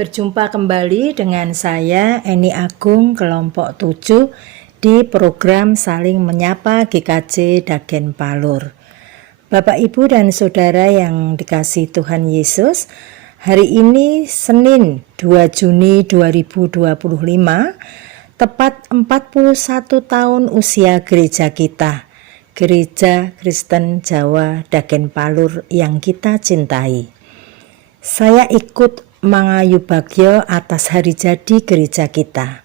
Berjumpa kembali dengan saya Eni Agung kelompok 7 di program Saling Menyapa GKJ Dagen Palur. Bapak Ibu dan Saudara yang dikasihi Tuhan Yesus, hari ini Senin 2 Juni 2025, tepat 41 tahun usia gereja kita, Gereja Kristen Jawa Dagen Palur yang kita cintai. Saya ikut mangayubagyo atas hari jadi gereja kita.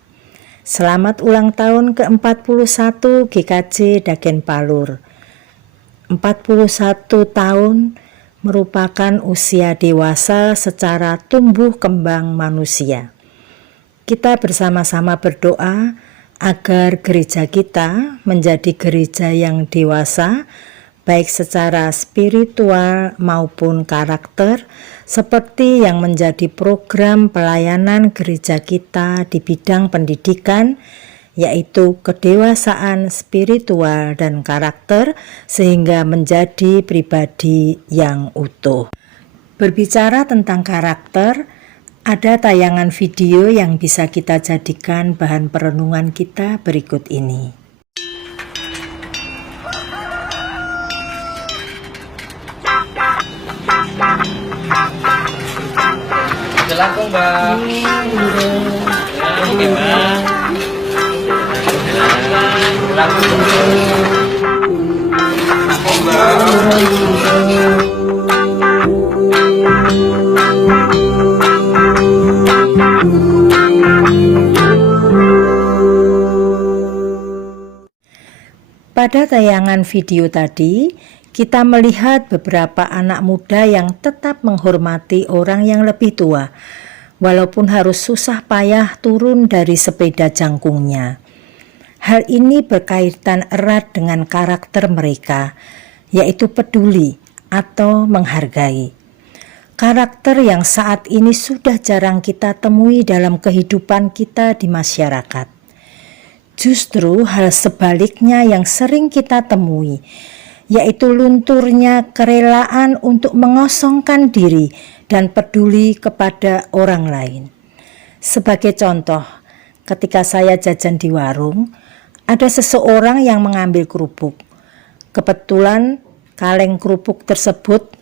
Selamat ulang tahun ke-41 GKJ Dagen Palur. 41 tahun merupakan usia dewasa secara tumbuh kembang manusia. Kita bersama-sama berdoa agar gereja kita menjadi gereja yang dewasa, baik secara spiritual maupun karakter, seperti yang menjadi program pelayanan gereja kita di bidang pendidikan, yaitu kedewasaan spiritual dan karakter, sehingga menjadi pribadi yang utuh. Berbicara tentang karakter, ada tayangan video yang bisa kita jadikan bahan perenungan kita berikut ini. Jelangkung, Mbak. Oke, Mbak. Jelangkung, Pada tayangan video tadi, kita melihat beberapa anak muda yang tetap menghormati orang yang lebih tua, walaupun harus susah payah turun dari sepeda jangkungnya. Hal ini berkaitan erat dengan karakter mereka, yaitu peduli atau menghargai. Karakter yang saat ini sudah jarang kita temui dalam kehidupan kita di masyarakat. Justru hal sebaliknya yang sering kita temui, yaitu lunturnya kerelaan untuk mengosongkan diri dan peduli kepada orang lain. Sebagai contoh, ketika saya jajan di warung, ada seseorang yang mengambil kerupuk. Kebetulan kaleng kerupuk tersebut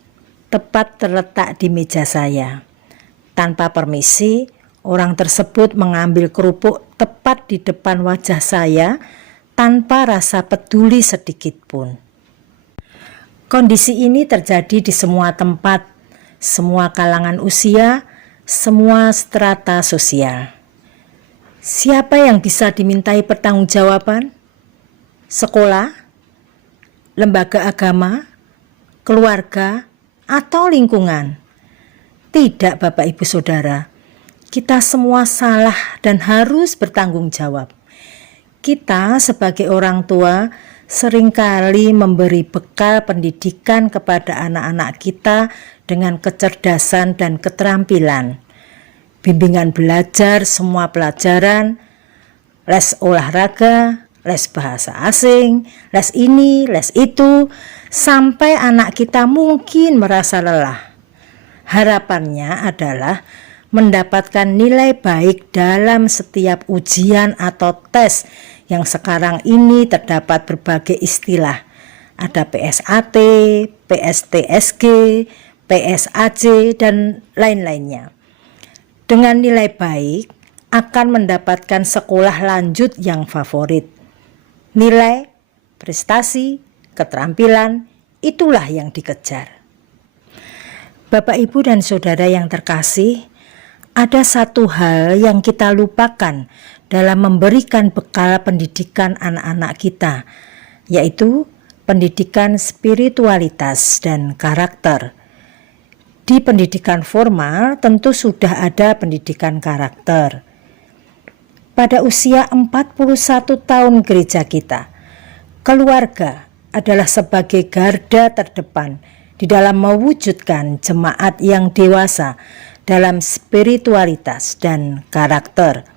tepat terletak di meja saya. Tanpa permisi, orang tersebut mengambil kerupuk tepat di depan wajah saya tanpa rasa peduli sedikit pun. Kondisi ini terjadi di semua tempat, semua kalangan usia, semua strata sosial. Siapa yang bisa dimintai pertanggungjawaban? Sekolah, lembaga agama, keluarga, atau lingkungan? Tidak, Bapak Ibu Saudara. Kita semua salah dan harus bertanggung jawab. Kita sebagai orang tua seringkali memberi bekal pendidikan kepada anak-anak kita dengan kecerdasan dan keterampilan. Bimbingan belajar semua pelajaran, les olahraga, les bahasa asing, les ini, les itu, sampai anak kita mungkin merasa lelah. Harapannya adalah mendapatkan nilai baik dalam setiap ujian atau tes yang sekarang ini terdapat berbagai istilah. Ada PSAT, PSTSG, PSAJ, dan lain-lainnya. Dengan nilai baik akan mendapatkan sekolah lanjut yang favorit. Nilai, prestasi, keterampilan, itulah yang dikejar. Bapak, Ibu, dan Saudara yang terkasih, ada satu hal yang kita lupakan dalam memberikan bekal pendidikan anak-anak kita, yaitu pendidikan spiritualitas dan karakter. Di pendidikan formal tentu sudah ada pendidikan karakter. Pada usia 41 tahun gereja kita, keluarga adalah sebagai garda terdepan di dalam mewujudkan jemaat yang dewasa dalam spiritualitas dan karakter.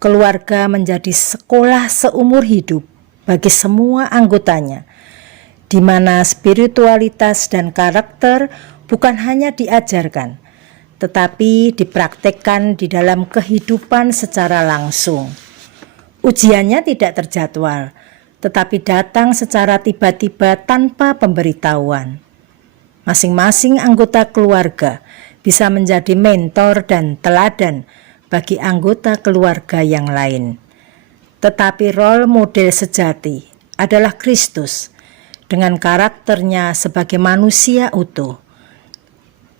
Keluarga menjadi sekolah seumur hidup bagi semua anggotanya, di mana spiritualitas dan karakter bukan hanya diajarkan, tetapi dipraktekkan di dalam kehidupan secara langsung. Ujiannya tidak terjadwal, tetapi datang secara tiba-tiba tanpa pemberitahuan. Masing-masing anggota keluarga bisa menjadi mentor dan teladan bagi anggota keluarga yang lain. Tetapi role model sejati adalah Kristus dengan karakternya sebagai manusia utuh.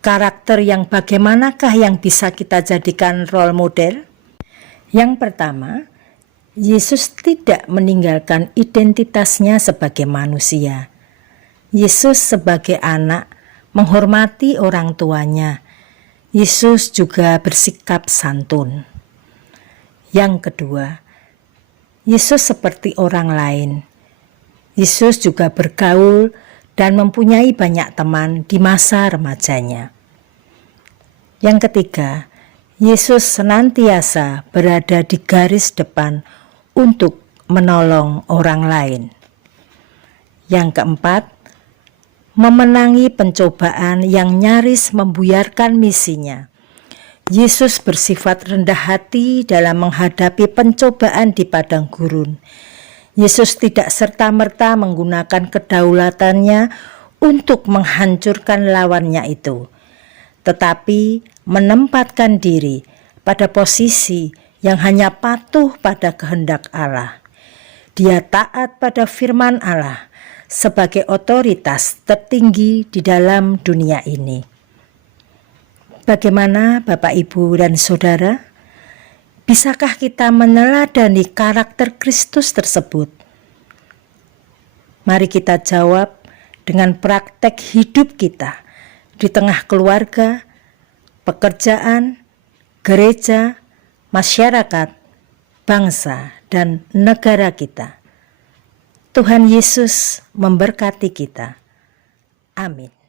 Karakter yang bagaimanakah yang bisa kita jadikan role model? Yang pertama, Yesus tidak meninggalkan identitasnya sebagai manusia. Yesus sebagai anak menghormati orang tuanya. Yesus juga bersikap santun. Yang kedua, Yesus seperti orang lain. Yesus juga bergaul dan mempunyai banyak teman di masa remajanya. Yang ketiga, Yesus senantiasa berada di garis depan untuk menolong orang lain. Yang keempat, memenangi pencobaan yang nyaris membuyarkan misinya. Yesus bersifat rendah hati dalam menghadapi pencobaan di padang gurun. Yesus tidak serta-merta menggunakan kedaulatannya untuk menghancurkan lawannya itu, tetapi menempatkan diri pada posisi yang hanya patuh pada kehendak Allah. Dia taat pada firman Allah sebagai otoritas tertinggi di dalam dunia ini. Bagaimana Bapak, Ibu, dan Saudara? Bisakah kita meneladani karakter Kristus tersebut? Mari kita jawab dengan praktek hidup kita di tengah keluarga, pekerjaan, gereja, masyarakat, bangsa, dan negara kita. Tuhan Yesus memberkati kita. Amin.